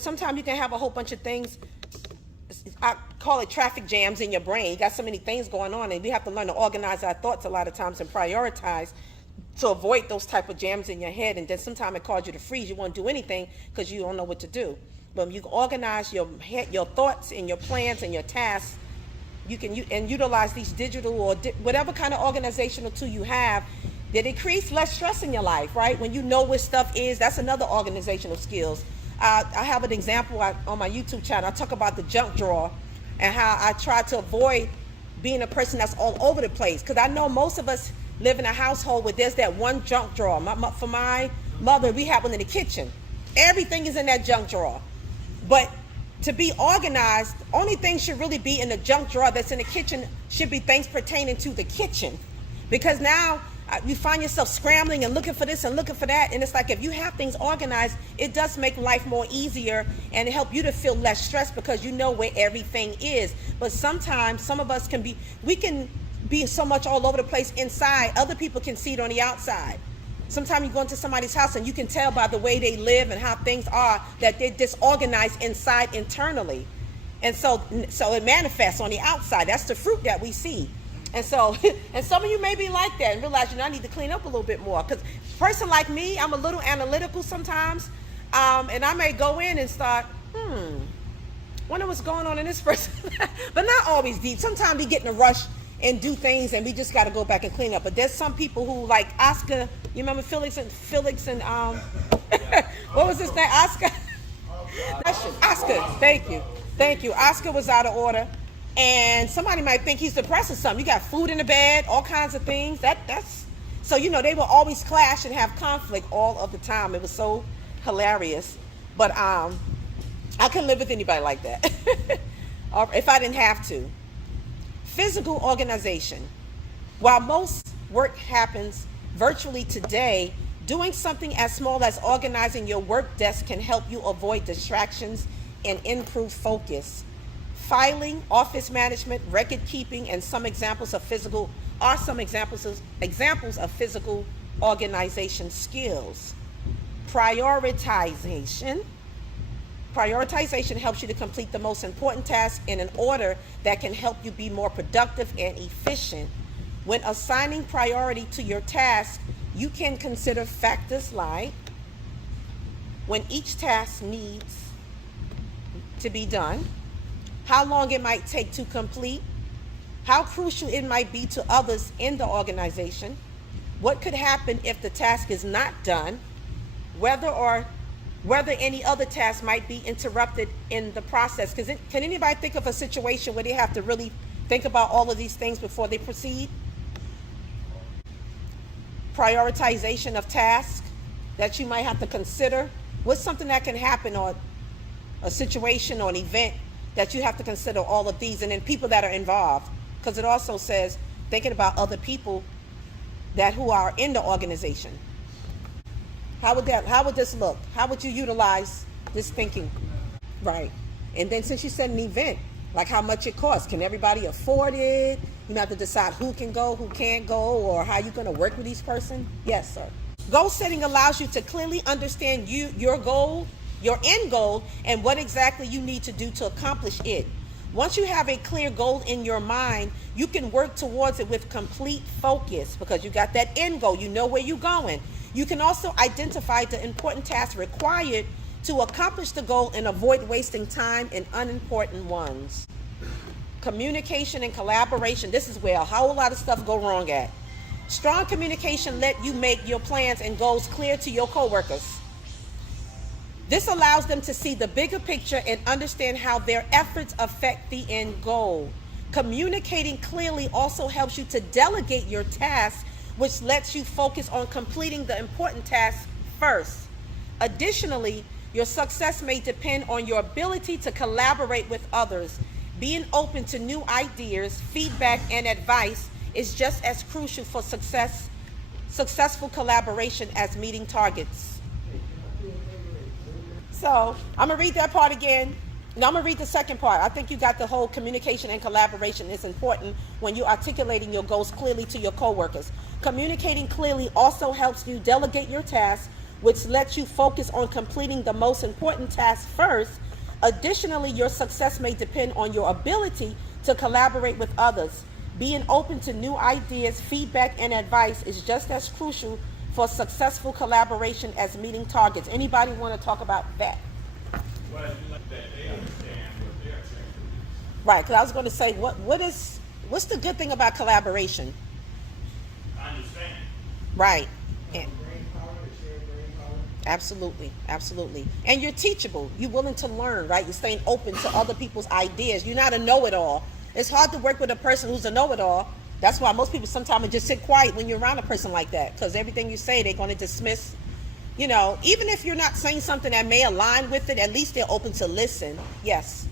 because sometimes you can have a whole bunch of things. I call it traffic jams in your brain. You got so many things going on, and we have to learn to organize our thoughts a lot of times and prioritize to avoid those type of jams in your head. And then sometimes it causes you to freeze. You won't do anything because you don't know what to do. But when you organize your thoughts and your plans and your tasks, you can utilize these digital or whatever kind of organizational tool you have, that it creates less stress in your life, right? When you know what stuff is, that's another organizational skills. I have an example on my YouTube channel. I talk about the junk drawer and how I try to avoid being a person that's all over the place. Because I know most of us live in a household where there's that one junk drawer. For my mother, we have one in the kitchen. Everything is in that junk drawer. But to be organized, only thing should really be in the junk drawer that's in the kitchen should be things pertaining to the kitchen. Because now you find yourself scrambling and looking for this and looking for that. And it's like, if you have things organized, it does make life more easier and help you to feel less stressed because you know where everything is. But sometimes some of us we can be so much all over the place inside. Other people can see it on the outside. Sometimes you go into somebody's house and you can tell by the way they live and how things are that they're disorganized inside internally. And so it manifests on the outside. That's the fruit that we see. And so, and some of you may be like that and realize, I need to clean up a little bit more. Because a person like me, I'm a little analytical sometimes. And I may go in and start, wonder what's going on in this person. But not always deep. Sometimes we get in a rush and do things and we just got to go back and clean up. But there's some people who, like Oscar, you remember Felix and what was his name? Oscar? Oscar, thank you. Oscar was out of order. And somebody might think he's depressed or something. You got food in the bed, all kinds of things. That's so, they will always clash and have conflict all of the time. It was so hilarious. But I couldn't live with anybody like that if I didn't have to. Physical organization. While most work happens virtually today, doing something as small as organizing your work desk can help you avoid distractions and improve focus. Filing, office management, record keeping, and some examples of physical organization skills. Prioritization helps you to complete the most important tasks in an order that can help you be more productive and efficient. When assigning priority to your task, you can consider factors like when each task needs to be done, how long it might take to complete, how crucial it might be to others in the organization, what could happen if the task is not done, whether any other task might be interrupted in the process. Can anybody think of a situation where they have to really think about all of these things before they proceed? Prioritization of tasks that you might have to consider. What's something that can happen, or a situation or an event that you have to consider all of these, and then people that are involved, because it also says thinking about other people who are in the organization. How would this look? How would you utilize this thinking? Right. And then since you said an event, like how much it costs, can everybody afford it? You have to decide who can go, who can't go, or how you're going to work with each person. Yes, sir. Goal setting allows you to clearly understand your goal, your end goal, and what exactly you need to do to accomplish it. Once you have a clear goal in your mind, you can work towards it with complete focus because you got that end goal. You know where you're going. You can also identify the important tasks required to accomplish the goal and avoid wasting time in unimportant ones. Communication and collaboration. This is where a whole lot of stuff go wrong at. Strong communication let you make your plans and goals clear to your coworkers. This allows them to see the bigger picture and understand how their efforts affect the end goal. Communicating clearly also helps you to delegate your tasks, which lets you focus on completing the important tasks first. Additionally, your success may depend on your ability to collaborate with others. Being open to new ideas, feedback, and advice is just as crucial for successful collaboration as meeting targets. So I'm going to read that part again. Now I'm going to read the second part. I think you got the whole communication and collaboration is important when you're articulating your goals clearly to your coworkers. Communicating clearly also helps you delegate your tasks, which lets you focus on completing the most important task first. Additionally, your success may depend on your ability to collaborate with others. Being open to new ideas, feedback, and advice is just as crucial for successful collaboration as meeting targets. Anybody want to talk about that? Well, that they understand what they're saying. Right, because I was going to say, what's the good thing about collaboration? Understand. Right. And, Brain power, the shared brain power. absolutely, absolutely. And you're teachable. You're willing to learn, right? You're staying open to other people's ideas. You're not a know-it-all. It's hard to work with a person who's a know-it-all. That's why most people sometimes just sit quiet when you're around a person like that, because everything you say, they're going to dismiss. You know, even if you're not saying something that may align with it, at least they're open to listen. Yes.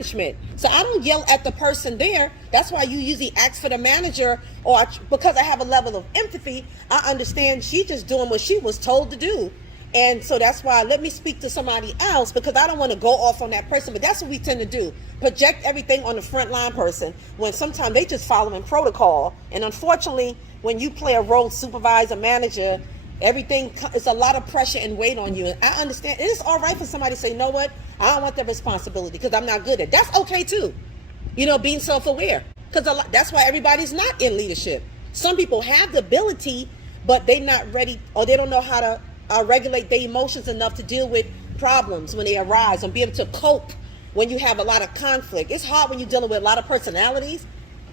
So I don't yell at the person there. That's why you usually ask for the manager, or because I have a level of empathy, I understand she's just doing what she was told to do. And so that's why let me speak to somebody else, because I don't want to go off on that person. But that's what we tend to do. Project everything on the front line person when sometimes they just following protocol. And unfortunately, when you play a role, supervisor, manager, everything, it's a lot of pressure and weight on you. And I understand it's all right for somebody to say, you know what, I don't want that responsibility because I'm not good at it. That's okay too. You know, being self-aware, because that's why everybody's not in leadership. Some people have the ability, but they're not ready, or they don't know how to regulate their emotions enough to deal with problems when they arise and be able to cope when you have a lot of conflict. It's hard when you're dealing with a lot of personalities.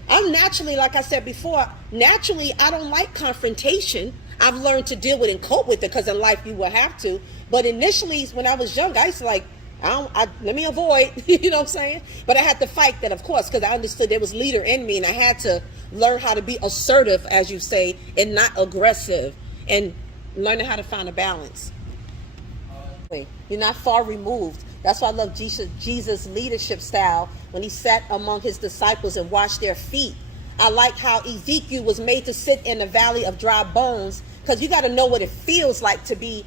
I'm naturally, like I said before, naturally, I don't like confrontation. I've learned to deal with and cope with it because in life you will have to. But initially, when I was young, I used to let me avoid, you know what I'm saying? But I had to fight that, of course, because I understood there was leader in me, and I had to learn how to be assertive, as you say, and not aggressive, and learning how to find a balance. You're not far removed. That's why I love Jesus' leadership style when he sat among his disciples and washed their feet. I like how Ezekiel was made to sit in the valley of dry bones, because you got to know what it feels like to be,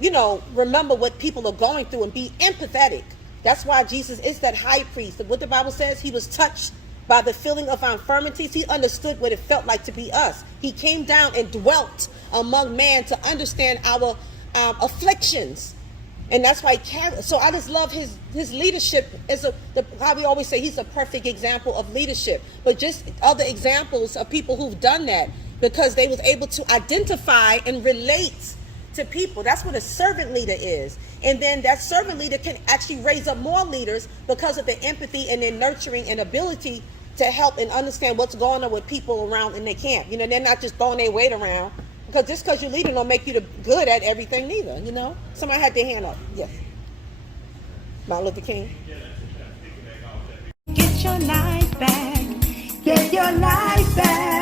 you know, remember what people are going through and be empathetic. That's why Jesus is that high priest. What the Bible says, he was touched by the feeling of our infirmities. He understood what it felt like to be us. He came down and dwelt among man to understand our afflictions. And that's why he carried. So I just love his leadership. How we always say he's a perfect example of leadership. But just other examples of people who've done that, because they was able to identify and relate to people. That's what a servant leader is. And then that servant leader can actually raise up more leaders because of their empathy and their nurturing and ability to help and understand what's going on with people around in their camp. You know, they're not just throwing their weight around. Because just because you're leading don't make you good at everything neither, you know? Somebody had their hand up. Yes. Martin Luther King. Get your life back. Get your life back.